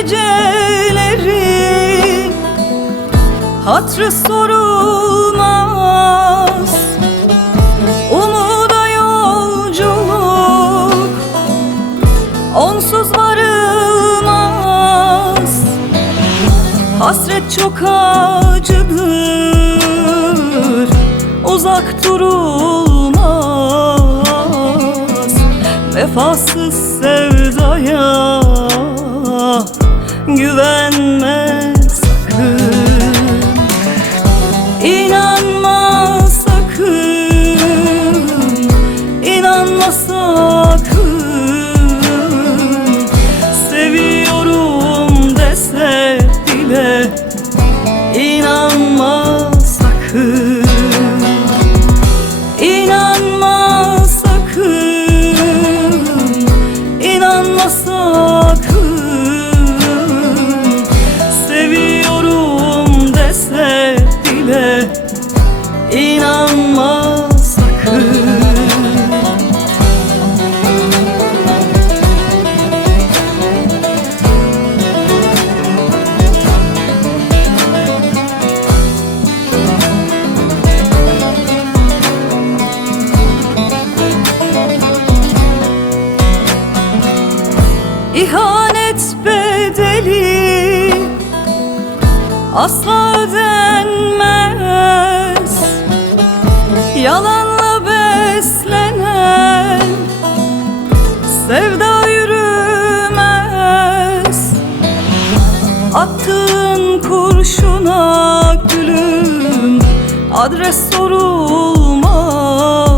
geceleri hatrı sorulmaz, umuda yolculuk onsuz varılmaz. Hasret çok acıdır, uzak durulmaz. Vefasız sevdaya güvenme sakın. İnanma sakın, inanma sakın. Seviyorum dese bile inanma sakın. İnanma sakın, inanma sakın. Seviyorum dese bile inanma sakın. İhanet bedeli asla ödenmez. Yalanla beslenen sevda yürümez. Attığın kurşuna gülüm adres sorulmaz.